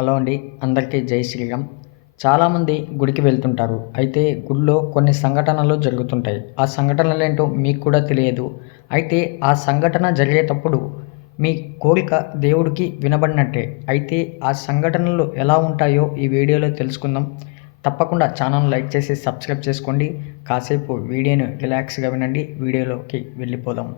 Hello అండి అందరికీ జై శ్రీరామ్. చాలామంది గుడికి వెళ్తుంటారు. అయితే గుడిలో కొన్ని సంఘటనలు జరుగుతుంటాయి. ఆ సంఘటనలు ఏంటో మీకు కూడా తెలియదు. అయితే ఆ సంఘటన జరిగేటప్పుడు మీ కోరిక దేవుడికి వినబడినట్టే. అయితే ఆ సంఘటనలు ఎలా ఉంటాయో ఈ వీడియోలో తెలుసుకుందాం. తప్పకుండా ఛానల్ లైక్ చేసి సబ్స్క్రైబ్ చేసుకోండి. కాసేపు వీడియోను రిలాక్స్గా వినండి. వీడియోలోకి వెళ్ళిపోదాం.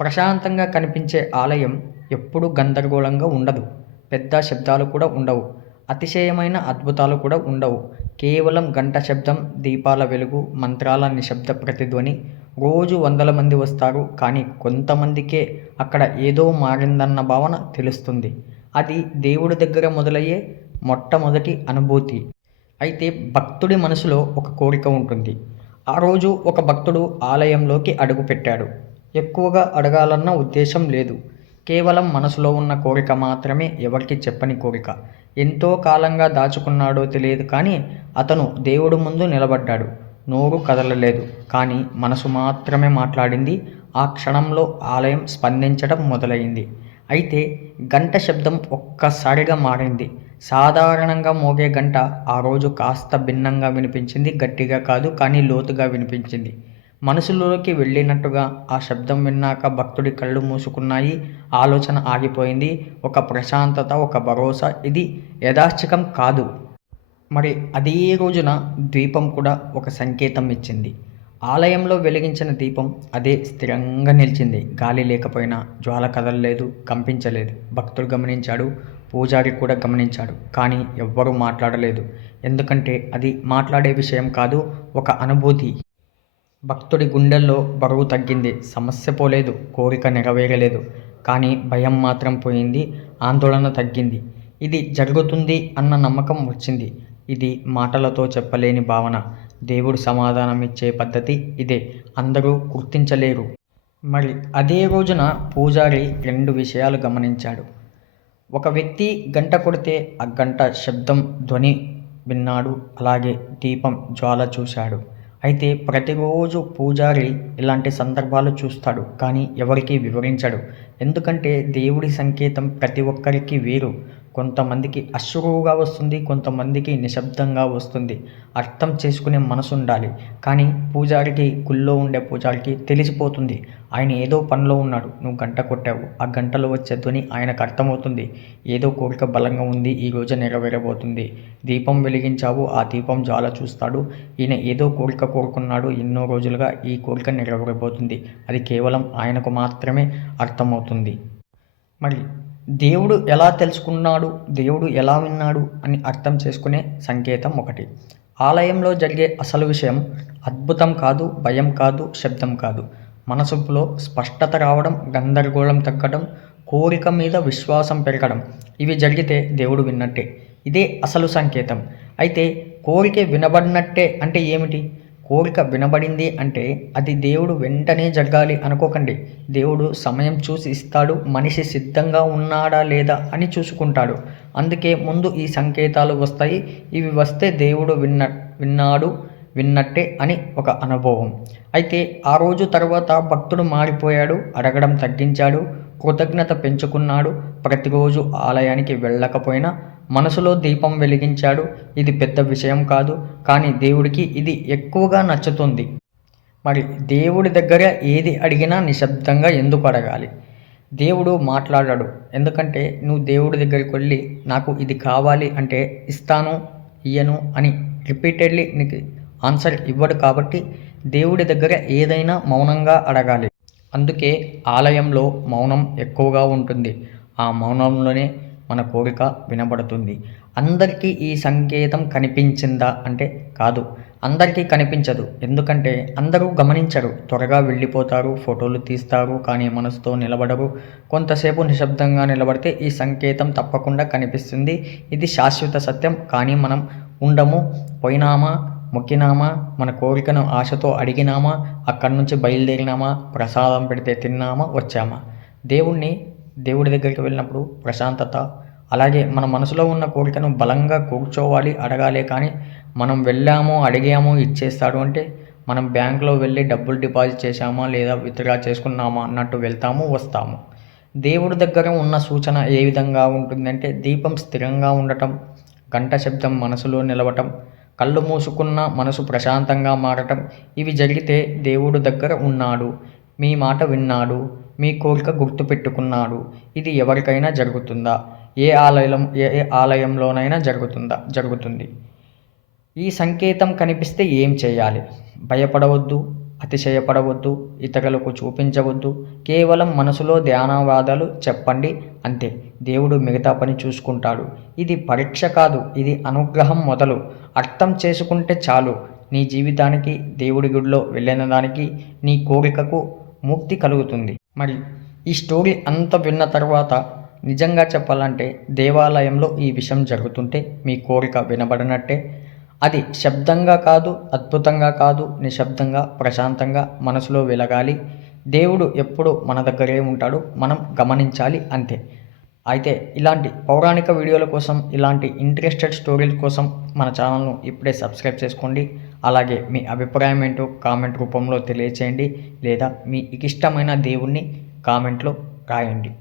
ప్రశాంతంగా కనిపించే ఆలయం ఎప్పుడూ గందరగోళంగా ఉండదు. పెద్ద శబ్దాలు కూడా ఉండవు. అతిశయమైన అద్భుతాలు కూడా ఉండవు. కేవలం గంట శబ్దం దీపాల వెలుగు మంత్రాల నిశ్శబ్ద ప్రతిధ్వని. రోజు వందల మంది వస్తారు కానీ కొంతమందికే అక్కడ ఏదో మారిందన్న భావన తెలుస్తుంది. అది దేవుడి దగ్గర మొదలయ్యే మొట్టమొదటి అనుభూతి. అయితే భక్తుడి మనసులో ఒక కోరిక ఉంటుంది. ఆ రోజు ఒక భక్తుడు ఆలయంలోకి అడుగుపెట్టాడు. ఎక్కువగా అడగాలన్న ఉద్దేశం లేదు. కేవలం మనసులో ఉన్న కోరిక మాత్రమే ఎవరికి చెప్పని కోరిక. ఎంతో కాలంగా దాచుకున్నాడో తెలియదు కానీ అతను దేవుడు ముందు నిలబడ్డాడు. నోరు కదలలేదు. కానీ మనసు మాత్రమే మాట్లాడింది. ఆ క్షణంలో ఆలయం స్పందించడం మొదలైంది. అయితే గంట శబ్దం ఒక్కసారిగా మారింది. సాధారణంగా మోగే గంట ఆ రోజు కాస్త భిన్నంగా వినిపించింది. గట్టిగా కాదు కానీ లోతుగా వినిపించింది. మనసులోకి వెళ్ళినట్టుగా ఆ శబ్దం విన్నాక భక్తుడి కళ్ళు మూసుకున్నాయి. ఆలోచన ఆగిపోయింది. ఒక ప్రశాంతత ఒక భరోసా. ఇది యథాశ్చికం కాదు. మరి అదే రోజున ద్వీపం కూడా ఒక సంకేతం ఇచ్చింది. ఆలయంలో వెలిగించిన దీపం అదే స్థిరంగా నిలిచింది. గాలి లేకపోయినా జ్వాల కదలలేదు కంపించలేదు. భక్తుడు గమనించాడు పూజారి కూడా గమనించాడు కానీ ఎవ్వరూ మాట్లాడలేదు. ఎందుకంటే అది మాట్లాడే విషయం కాదు ఒక అనుభూతి. భక్తుడి గుండెల్లో బరువు తగ్గింది. సమస్య పోలేదు కోరిక నెరవేరలేదు. కానీ భయం మాత్రం పోయింది ఆందోళన తగ్గింది. ఇది జరుగుతుంది అన్న నమ్మకం వచ్చింది. ఇది మాటలతో చెప్పలేని భావన. దేవుడు సమాధానం ఇచ్చే పద్ధతి ఇదే. అందరూ గుర్తించలేరు. మరి అదే రోజున పూజారి రెండు విషయాలు గమనించాడు. ఒక వ్యక్తి గంట కొడితే ఆ గంట శబ్దం ధ్వని విన్నాడు. అలాగే దీపం జ్వాల చూశాడు. అయితే ప్రతిరోజు పూజారి ఇలాంటి సందర్భాలు చూస్తాడు కానీ ఎవరికీ వివరించడు. ఎందుకంటే దేవుడి సంకేతం ప్రతి ఒక్కరికి వేరు. కొంతమందికి అశ్రువుగా వస్తుంది కొంతమందికి నిశ్శబ్దంగా వస్తుంది. అర్థం చేసుకునే మనసు ఉండాలి. కానీ పూజారికి గుళ్ళో ఉండే పూజారికి తెలిసిపోతుంది. ఆయన ఏదో పనిలో ఉన్నాడు. నువ్వు గంట కొట్టావు. ఆ గంటలో వచ్చే ధ్వని ఆయనకు అర్థమవుతుంది. ఏదో కోరిక బలంగా ఉంది. ఈ రోజు నెరవేరబోతుంది. దీపం వెలిగించావు. ఆ దీపం జాల చూస్తాడు. ఈయన ఏదో కోరిక కోరుకున్నాడు. ఎన్నో రోజులుగా ఈ కోరిక నెరవేరబోతుంది. అది కేవలం ఆయనకు మాత్రమే అర్థమవుతుంది. మరి దేవుడు ఎలా తెలుసుకున్నాడు? దేవుడు ఎలా విన్నాడు? అని అర్థం చేసుకునే సంకేతం ఒకటి. ఆలయంలో జరిగే అసలు విషయం అద్భుతం కాదు భయం కాదు శబ్దం కాదు. మనసులో స్పష్టత రావడం గందరగోళం తగ్గడం కోరిక మీద విశ్వాసం పెరగడం ఇవి జరిగితే దేవుడు విన్నట్టే. ఇదే అసలు సంకేతం. అయితే కోరిక వినబడినట్టే అంటే ఏమిటి? కోరిక వినబడింది అంటే అది దేవుడు వెంటనే జరగాలి అనుకోకండి. దేవుడు సమయం చూసి ఇస్తాడు మనిషి సిద్ధంగా ఉన్నాడా లేదా అని చూసుకుంటాడు. అందుకే ముందు ఈ సంకేతాలు వస్తాయి. ఇవి వస్తే దేవుడు విన్న విన్నాడు విన్నట్టే అని ఒక అనుభవం. అయితే ఆ రోజు తర్వాత భక్తుడు మారిపోయాడు అడగడం తగ్గించాడు కృతజ్ఞత పెంచుకున్నాడు. ప్రతిరోజు ఆలయానికి వెళ్ళకపోయినా మనసులో దీపం వెలిగించాడు. ఇది పెద్ద విషయం కాదు కానీ దేవుడికి ఇది ఎక్కువగా నచ్చుతుంది. మరి దేవుడి దగ్గర ఏది అడిగినా నిశ్శబ్దంగా ఎందుకు అడగాలి? దేవుడు మాట్లాడాడు ఎందుకంటే నువ్వు దేవుడి దగ్గరికి వెళ్ళి నాకు ఇది కావాలి అంటే ఇస్తాను ఇయ్యను అని రిపీటెడ్లీ నీకు ఆన్సర్ ఇవ్వడు కాబట్టి దేవుడి దగ్గర ఏదైనా మౌనంగా అడగాలి. అందుకే ఆలయంలో మౌనం ఎక్కువగా ఉంటుంది. ఆ మౌనంలోనే మన కోరిక వినబడుతుంది. అందరికీ ఈ సంకేతం కనిపించిందా అంటే కాదు. అందరికీ కనిపించదు. ఎందుకంటే అందరూ గమనించరు. త్వరగా వెళ్ళిపోతారు ఫోటోలు తీస్తారు కానీ మనసుతో నిలబడరు. కొంతసేపు నిశ్శబ్దంగా నిలబడితే ఈ సంకేతం తప్పకుండా కనిపిస్తుంది. ఇది శాశ్వత సత్యం. కానీ మనం ఉండము పోయినామా? మొక్కినామా? మన కోరికను ఆశతో అడిగినామా? అక్కడి నుంచి బయలుదేరినామా? ప్రసాదం పెడితే తిన్నామా? వచ్చామా? దేవుణ్ణి దేవుడి దగ్గరికి వెళ్ళినప్పుడు ప్రశాంతత అలాగే మన మనసులో ఉన్న కోరికను బలంగా కూర్చోవాలి అడగాలి కానీ మనం వెళ్ళాము అడిగాము ఇచ్చేస్తాడు అంటే మనం బ్యాంకులో వెళ్ళి డబ్బులు డిపాజిట్ చేశామా లేదా విత్డ్రా చేసుకున్నామా అన్నట్టు వెళ్తాము వస్తాము. దేవుడి దగ్గర ఉన్న సూచన ఏ విధంగా ఉంటుందంటే దీపం స్థిరంగా ఉండటం గంట శబ్దం మనసులో నిలవటం కళ్ళు మూసుకున్న మనసు ప్రశాంతంగా మారటం. ఇవి జరిగితే దేవుడు దగ్గర ఉన్నాడు. మీ మాట విన్నాడు. మీ కోరిక గుర్తుపెట్టుకున్నాడు ఇది ఎవరికైనా జరుగుతుందా? ఏ ఆలయం ఏ ఏ ఆలయంలోనైనా జరుగుతుందా? జరుగుతుంది. ఈ సంకేతం కనిపిస్తే ఏం చేయాలి? భయపడవద్దు. అతిశయపడవద్దు ఇతరులకు చూపించవద్దు. కేవలం మనసులో ధ్యానవాదాలు చెప్పండి అంతే. దేవుడు మిగతా పని చూసుకుంటాడు. ఇది పరీక్ష కాదు ఇది అనుగ్రహం మొదలు. అర్థం చేసుకుంటే చాలు. నీ జీవితానికి దేవుడి గుడిలో వెళ్ళిన దానికి నీ కోరికకు ముక్తి కలుగుతుంది. మరి ఈ స్టోరీ అంత విన్న తర్వాత నిజంగా చెప్పాలంటే దేవాలయంలో ఈ విషయం జరుగుతుంటే మీ కోరిక వినబడినట్టే. అది శబ్దంగా కాదు అద్భుతంగా కాదు నిశ్శబ్దంగా ప్రశాంతంగా మనసులో వెలగాలి. దేవుడు ఎప్పుడు మన దగ్గరే ఉంటాడు మనం గమనించాలి అంతే. అయితే ఇలాంటి పౌరాణిక వీడియోల కోసం ఇలాంటి ఇంట్రెస్టెడ్ స్టోరీల కోసం మన ఛానల్ను ఇప్పుడే సబ్స్క్రైబ్ చేసుకోండి. అలాగే మీ అభిప్రాయం ఏంటో కామెంట్ రూపంలో తెలియచేయండి లేదా మీ ఇష్టమైన దేవుణ్ణి కామెంట్లో రాయండి.